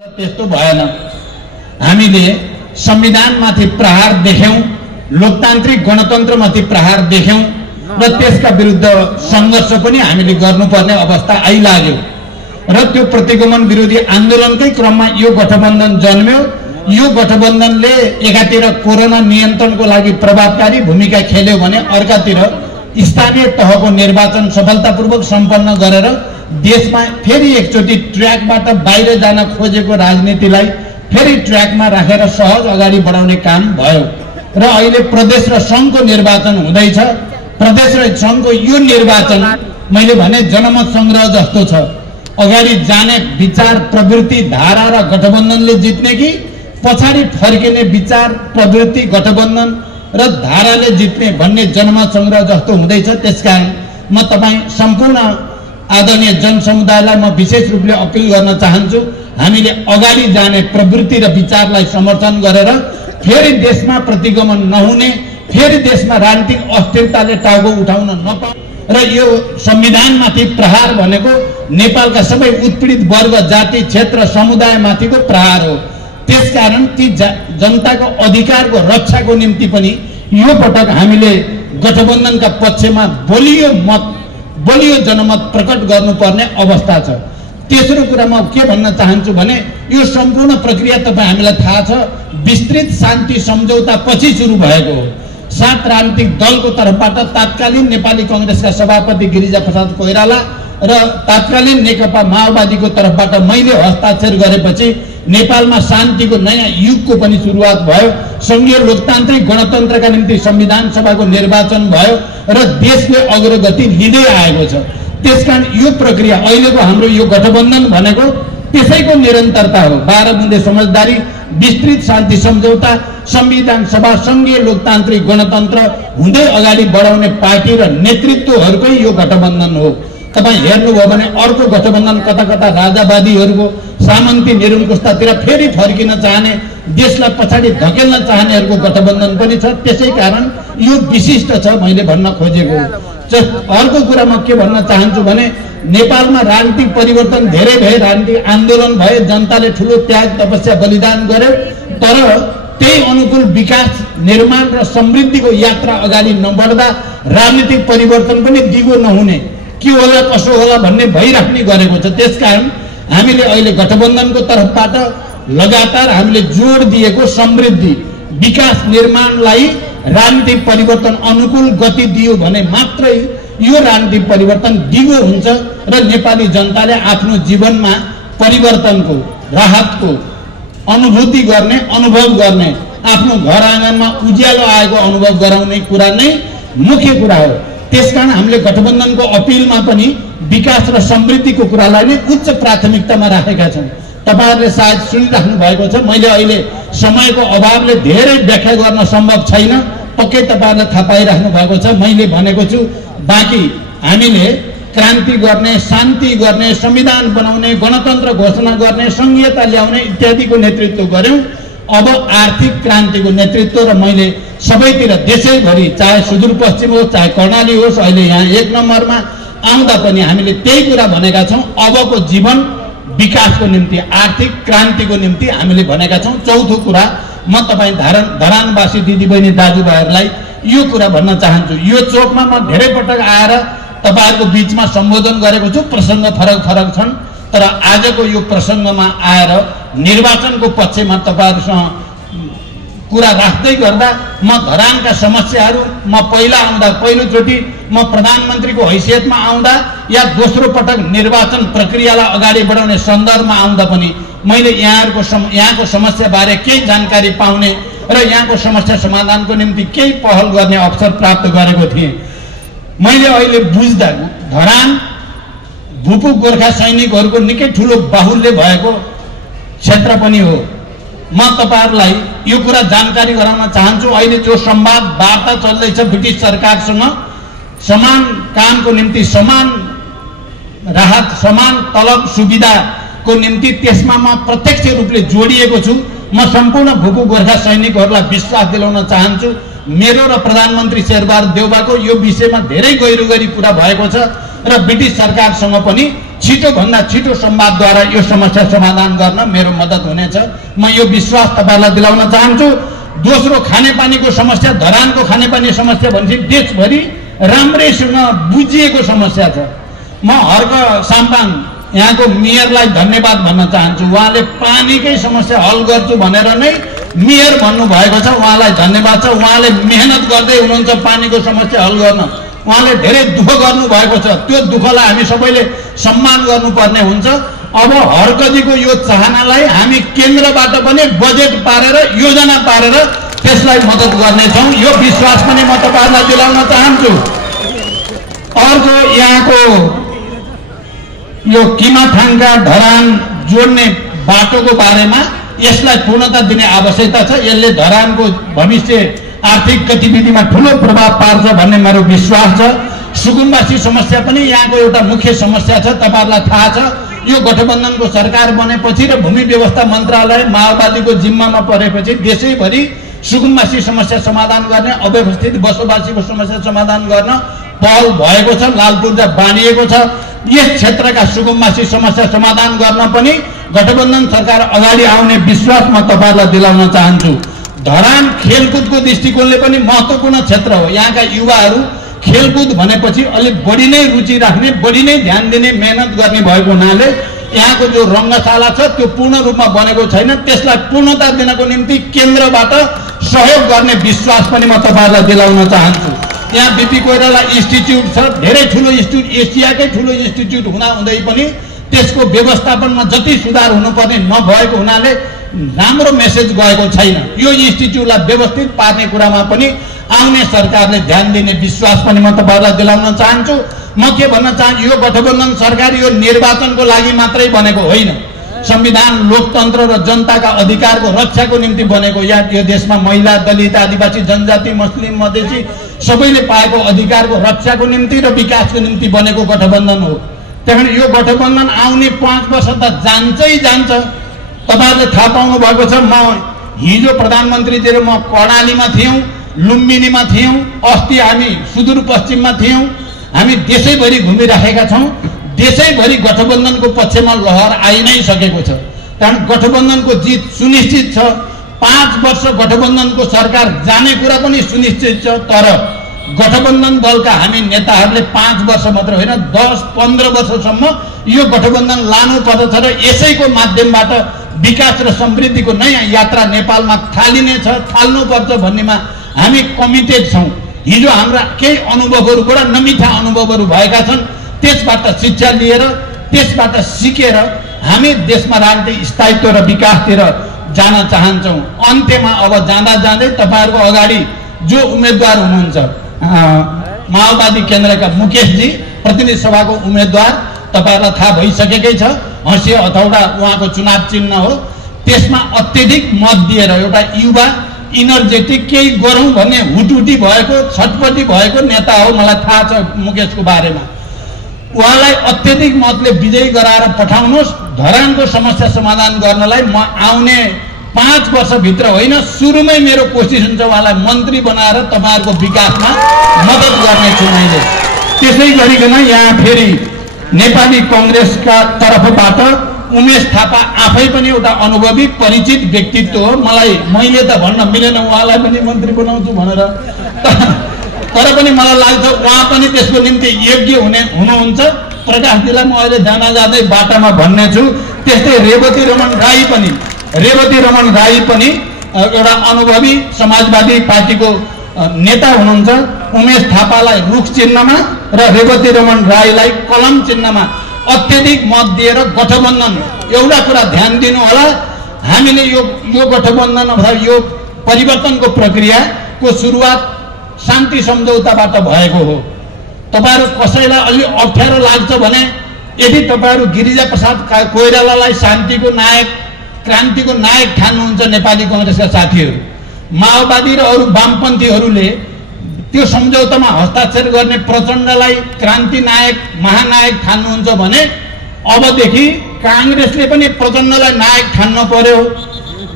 त्यस्तो भएन। हामीले संविधानमाथि प्रहार देख्यौं, लोकतान्त्रिक गणतन्त्रमाथि प्रहार देख्यौं र त्यसका विरुद्ध संघर्ष पनि हामीले गर्नुपर्ने अवस्था आइलाग्यो र त्यो प्रतिगमन विरोधी आन्दोलनकै क्रममा यो गठबन्धन जन्म्यो। यो गठबन्धनले एकातिर कोरोना नियन्त्रणको लागि प्रभावकारी भूमिका खेल्यो भने अर्कातिर स्थानीय तहको निर्वाचन सफलतापूर्वक सम्पन्न गरेर देशमा फेरि एकचोटि ट्र्याकबाट बाहिर जान खोजेको राजनीतिलाई फेरि ट्र्याकमा राखेर सहज अगाडि बढाउने काम भयो र अहिले प्रदेश र संघको निर्वाचन हुँदैछ। प्रदेश र संघको यो निर्वाचन मैले भने जनमत संग्रह जस्तो छ। अगाडि जाने विचार प्रवृत्ति धारा र गठबन्धनले जित्ने कि पछाडि फर्किने विचार प्रवृत्ति गठबन्धन र धाराले जित्ने भन्ने जनमत संग्रह जस्तो हुँदैछ। त्यसकारण म तपाईँ सम्पूर्ण आदरणीय जनसमुदायलाई म विशेष रूपले अपिल गर्न चाहन्छु, हामीले अगाडि जाने प्रवृत्ति र विचारलाई समर्थन गरेर फेरि देशमा प्रतिगमन नहुने, फेरि देशमा राजनीतिक अस्थिरताले टाउको उठाउन नपाउने र यो संविधानमाथि प्रहार भनेको नेपालका सबै उत्पीडित वर्ग, जाति, क्षेत्र, समुदायमाथिको प्रहार हो। त्यसकारण ती जनताको अधिकारको रक्षाको निम्ति पनि यो पटक हामीले गठबन्धनका पक्षमा बलियो जनमत प्रकट गर्नुपर्ने अवस्था छ। तेस्रो कुरा म के भन्न चाहन्छु भने यो सम्पूर्ण प्रक्रिया तपाईँ हामीलाई थाहा छ, विस्तृत शान्ति सम्झौता पछि सुरु भएको हो। 7 राजनीतिक दलको तर्फबाट तत्कालीन नेपाली कांग्रेसका सभापति गिरिजाप्रसाद कोइराला र तत्कालीन नेकपा माओवादीको तर्फबाट मैले हस्ताक्षर गरेपछि नेपालमा शान्तिको नयाँ युगको पनि सुरुवात भयो। संघीय लोकतान्त्रिक गणतन्त्रका निम्ति संविधान सभाको निर्वाचन भयो र देशले अग्रगति लिँदै आएको छ। त्यसकारण यो प्रक्रिया अहिलेको हाम्रो यो गठबन्धन भनेको त्यसैको निरन्तरता हो। 12 बुँदे समझदारी, विस्तृत शान्ति सम्झौता, संविधान सभा, संघीय लोकतान्त्रिक गणतन्त्र हुँदै अगाडि बढाउने पार्टी र नेतृत्वहरूकै यो गठबन्धन हो। तपाईँ हेर्नुभयो भने अर्को गठबन्धन कता कता राजावादीहरूको, सामन्ती निरङ्कुशतातिर फेरि फर्किन चाहने, देशलाई पछाडि धकेल्न चाहनेहरूको गठबन्धन पनि छ। त्यसै कारण यो विशिष्ट छ मैले भन्न खोजेको। अर्को कुरा म के भन्न चाहन्छु भने नेपालमा राजनीतिक परिवर्तन धेरै भए, राजनीतिक आन्दोलन भए, जनताले ठुलो त्याग तपस्या बलिदान गर्यो, तर त्यही अनुकूल विकास, निर्माण र समृद्धिको यात्रा अगाडि नबढ्दा राजनीतिक परिवर्तन पनि दिगो नहुने, के होला कसो होला भन्ने भइराख्ने गरेको छ। त्यसकारण हामीले अहिले गठबन्धनको तर्फबाट लगातार हामीले जोड दिएको समृद्धि, विकास, निर्माणलाई राजनीतिक परिवर्तन अनुकूल गति दियो भने मात्रै यो राजनीतिक परिवर्तन दिगो हुन्छ र नेपाली जनताले आफ्नो जीवनमा परिवर्तनको, राहतको अनुभूति गर्ने, अनुभव गर्ने, आफ्नो घर आँगनमा उज्यालो आएको अनुभव गराउने कुरा नै मुख्य कुरा हो। त्यसकारण हामीले गठबन्धनको अपिलमा पनि विकास र समृद्धिको कुरालाई नै उच्च प्राथमिकतामा राखेका छौँ। तपाईहरुले सायद सुनिराख्नु भएको छ, मैले अहिले समयको अभावले धेरै व्याख्या गर्न सम्भव छैन, पक्कै तपाईहरुले थाहा पाइराख्नु भएको छ। मैले भनेको छु बाँकी हामीले क्रान्ति गर्ने, शान्ति गर्ने, संविधान बनाउने, गणतन्त्र घोषणा गर्ने, संघीयता ल्याउने इत्यादिको नेतृत्व गर्यौं। अब आर्थिक क्रान्तिको नेतृत्व र मैले सबैतिर देशैभरि, चाहे सुदूरपश्चिम होस्, चाहे कर्णाली होस्, अहिले यहाँ 1 नम्बरमा आउँदा पनि हामीले त्यही कुरा भनेका छौँ। अबको जीवन विकासको निम्ति, आर्थिक क्रान्तिको निम्ति हामीले भनेका छौँ। चौथो कुरा म तपाईँ धरानवासी दिदीबहिनी दाजुभाइहरूलाई यो कुरा भन्न चाहन्छु। यो चोकमा म धेरै पटक आएर तपाईहरुको बीचमा सम्बोधन गरेको छु, प्रसङ्ग फरक फरक छन्, तर आजको यो प्रसङ्गमा आएर निर्वाचनको पक्षमा तपाईहरुसँग कुरा राख्दै गर्दा म धरानका समस्याहरू, म पहिला आउँदा, पहिलोचोटि म प्रधानमन्त्रीको हैसियतमा आउँदा या दोस्रो पटक निर्वाचन प्रक्रियालाई अगाडि बढाउने सन्दर्भमा आउँदा पनि मैले यहाँको समस्याबारे केही जानकारी पाउने र यहाँको समस्या समाधानको निम्ति केही पहल गर्ने अवसर प्राप्त गरेको थिएँ। मैले अहिले बुझ्दा धरान भूपू गोर्खा सैनिकहरूको निकै ठुलो बाहुल्य भएको क्षेत्र पनि हो। म तपाईहरुलाई यो कुरा जानकारी गराउन चाहन्छु। अहिले जो संवाद वार्ता चल्दैछ ब्रिटिश सरकारसँग, समान कामको निम्ति समान राहत, समान तलब सुविधाको निम्ति, त्यसमा म प्रत्यक्ष रूपले जोडिएको छु। म सम्पूर्ण भूपू गोर्खा सैनिकहरूलाई विश्वास दिलाउन चाहन्छु, मेरो र प्रधानमन्त्री शेरबहादुर देउवाको यो विषयमा धेरै गहिरो कुरा भएको छ र ब्रिटिश सरकारसँग पनि छिटोभन्दा छिटो संवादद्वारा यो समस्या समाधान गर्न मेरो मद्दत हुनेछ। म यो विश्वास तपाईहरुलाई दिलाउन चाहन्छु। दोस्रो, खानेपानीको समस्या, धरानको खानेपानी समस्या भनेपछि देशभरि राम्रैसँग बुझिएको समस्या छ। म हर्क साम्पाङ यहाँको मेयरलाई धन्यवाद भन्न चाहन्छु। उहाँले पानीकै समस्या हल गर्छु भनेर नै मेयर भन्नुभएको छ। उहाँलाई धन्यवाद छ। उहाँले मेहनत गर्दै हुनुहुन्छ पानीको समस्या हल गर्न। उहाँले धेरै दुःख गर्नुभएको छ। त्यो दुःखलाई हामी सबैले सम्मान गर्नुपर्ने हुन्छ। अब हर्कजीको यो चाहनालाई हामी केन्द्रबाट पनि बजेट पारेर योजना पारेर त्यसलाई मद्दत गर्नेछौँ। यो विश्वास पनि म तपाईहरुलाई दिलाउन चाहन्छु। अर्को, यहाँको यो किमाथाङका धरान जोड्ने बाटोको बारेमा यसलाई पूर्णता दिने आवश्यकता छ। यसले धरानको भविष्य आर्थिक गतिविधिमा ठूलो प्रभाव पार्छ भन्ने मेरो विश्वास छ। सुकुम्बासी समस्या पनि यहाँको एउटा मुख्य समस्या छ। तपाईहरुलाई थाहा छ, यो गठबन्धनको सरकार बनेपछि र भूमि व्यवस्था मन्त्रालय माओवादीको जिम्मामा परेपछि देशैभरि सुकुम्बासी समस्या समाधान गर्ने, अव्यवस्थित बसोबासीको समस्या समाधान गर्न पहल भएको छ, लालपूर्जा बाँडिएको छ। यस क्षेत्रका सुकुम्बासी समस्या समाधान गर्न पनि गठबन्धन सरकार अगाडि आउने विश्वास म तपाईहरुलाई दिलाउन चाहन्छु। धरान खेलकुदको दृष्टिकोणले पनि महत्त्वपूर्ण क्षेत्र हो। यहाँका युवाहरू खेलकुद भनेपछि अलिक बढी नै रुचि राख्ने, बढी नै ध्यान दिने, मेहनत गर्ने भएको हुनाले यहाँको जो रङ्गशाला छ त्यो पूर्ण रूपमा बनेको छैन। त्यसलाई पूर्णता दिनको निम्ति केन्द्रबाट सहयोग गर्ने विश्वास पनि म तपाईहरुलाई दिलाउन चाहन्छु। यहाँ बीपी कोइराला इन्स्टिच्युट छ, धेरै ठुलो इन्स्टिच्युट, एसियाकै ठुलो इन्स्टिच्युट हुँदै पनि त्यसको व्यवस्थापनमा जति सुधार हुनुपर्ने नभएको हुनाले राम्रो मेसेज गएको छैन। यो इन्स्टिच्युटलाई व्यवस्थित पार्ने कुरामा पनि आउने सरकारले ध्यान दिने विश्वास पनि म तपाईहरुलाई दिलाउन चाहन्छु। म के भन्न चाहन्छु, यो गठबन्धन सरकार यो निर्वाचनको लागि मात्रै बनेको होइन। संविधान, लोकतन्त्र र जनताका अधिकारको रक्षाको निम्ति बनेको, या यो देशमा महिला, दलित, आदिवासी, जनजाति, मुस्लिम, मधेसी सबैले पाएको अधिकारको रक्षाको निम्ति र विकासको निम्ति बनेको गठबन्धन हो। त्यहाँदेखि यो गठबन्धन आउने 5 वर्ष त जान्छै जान्छ। तपाईहरुले थाहा पाउनु भएको छ, म हिजो प्रधानमन्त्रीजी र म कर्णालीमा थियौँ, लुम्बिनीमा थियौँ, अस्ति हामी सुदूरपश्चिममा थियौँ। हामी देशैभरि घुमिराखेका छौँ। देशैभरि गठबन्धनको पक्षमा लहर आइ नै सकेको छ। कारण गठबन्धनको जित सुनिश्चित छ। 5 वर्ष गठबन्धनको सरकार जाने कुरा पनि सुनिश्चित छ। तर गठबन्धन दलका हामी नेताहरूले 5 वर्ष मात्र होइन, 10-15 वर्षसम्म यो गठबन्धन लानु पर्दछ र यसैको माध्यमबाट विकास र समृद्धिको नयाँ यात्रा नेपालमा थाल्नुपर्छ भन्नेमा हामी कमिटेड छौँ। हिजो हाम्रा केही अनुभवहरूबाट नमिठा अनुभवहरू भएका छन्। त्यसबाट शिक्षा लिएर, त्यसबाट सिकेर हामी देशमा राजनीतिक स्थायित्व र विकासतिर जान चाहन्छौँ। अन्त्यमा अब जाँदा जाँदै तपाईहरुको अगाडि जो उम्मेदवार हुनुहुन्छ, माओवादी केन्द्रका मुकेशजी प्रतिनिधि सभाको उम्मेदवार, तपाईहरुलाई थाहा भइसकेकै छ। हँसिया हथौडा उहाँको चुनाव चिन्ह हो। त्यसमा अत्यधिक मत दिएर एउटा युवा, इनर्जेटिक, केही गरौँ भन्ने हुटुटी भएको, छटपटी भएको नेता हो। मलाई थाहा छ मुकेशको बारेमा। उहाँलाई अत्यधिक मतले विजयी गराएर पठाउनुहोस्। धरानको समस्या समाधान गर्नलाई म आउने 5 वर्षभित्र होइन, सुरुमै मेरो कोसिस हुन्छ उहाँलाई मन्त्री बनाएर तपाईहरुको विकासमा मद्दत गर्नेछु मैले। त्यसै गरिकन यहाँ फेरि नेपाली कांग्रेसका तर्फबाट उमेश थापा आफै पनि एउटा अनुभवी परिचित व्यक्तित्व हो। मैले त भन्न मिलेन उहाँलाई पनि मन्त्री बनाउँछु भनेर, तर पनि मलाई लाग्छ उहाँ पनि त्यसको निम्ति योग्य हुनुहुन्छ। प्रकाशजीलाई म अहिले जाँदा जाँदै बाटामा भन्ने छु। त्यस्तै रेवती रमन राई पनि एउटा अनुभवी समाजवादी पार्टीको नेता हुनुहुन्छ। उमेश थापालाई रुख चिन्हमा र रेवती रमन राईलाई कलम चिन्हमा अत्यधिक मत दिएर गठबन्धन, एउटा कुरा ध्यान दिनु होला, हामीले यो गठबन्धन अथवा यो परिवर्तनको प्रक्रियाको सुरुवात शान्ति सम्झौताबाट भएको हो। तपाईहरु कसैलाई अलि अप्ठ्यारो लाग्छ भने यदि तपाईहरु गिरिजा प्रसाद कोइरालालाई शान्तिको नायक, क्रान्तिको नायक ठान्नुहुन्छ नेपाली कांग्रेसका साथीहरू, माओवादी र अरू वामपन्थीहरूले त्यो सम्झौतामा हस्ताक्षर गर्ने प्रचण्डलाई क्रान्ति नायक, महानायक ठान्नुहुन्छ भने अबदेखि कांग्रेसले पनि प्रचण्डलाई नायक ठान्न पर्यो।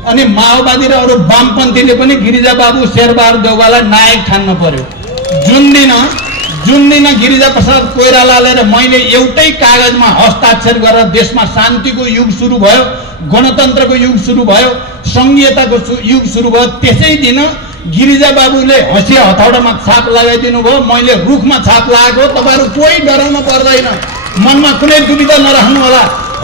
अनि माओवादी र अरू वामपन्थीले पनि गिरिजा बाबु शेरबहादुर देउवालाई नायक ठान्न पर्यो। जुन दिन जुन दिन गिरिजाप्रसाद कोइरालाले र मैले एउटै कागजमा हस्ताक्षर गरेर देशमा शान्तिको युग सुरु भयो, गणतन्त्रको युग सुरु भयो, संघीयताको युग सुरु भयो, त्यसै दिन गिरिजा बाबुले हँसिया हथौडामा छाप लगाइदिनु भयो, मैले रुखमा छाप लगाएको। तपाईहरु कोही डराउन पर्दैन, मनमा कुनै दुविधा नराख्नु होला।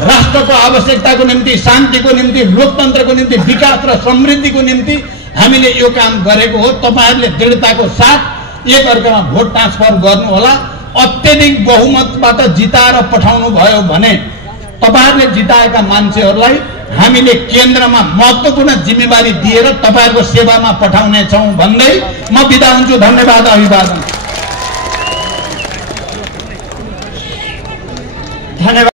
राष्ट्रको आवश्यकताको निम्ति, शान्तिको निम्ति, लोकतन्त्रको निम्ति, विकास र समृद्धिको निम्ति हामीले यो काम गरेको हो। तपाईहरुले दृढताको साथ एक अर्कामा भोट ट्रान्सफर गर्नु होला। अत्यधिक बहुमतबाट जिताएर पठाउनु भयो भने तपाईहरुले जिताएका मान्छेहरूलाई हामीले केन्द्रमा महत्त्वपूर्ण जिम्मेवारी दिएर तपाईहरुको सेवामा पठाउने छौं भन्दै म बिदा हुन्छु। धन्यवाद, अभिवादन। धन्यवाद।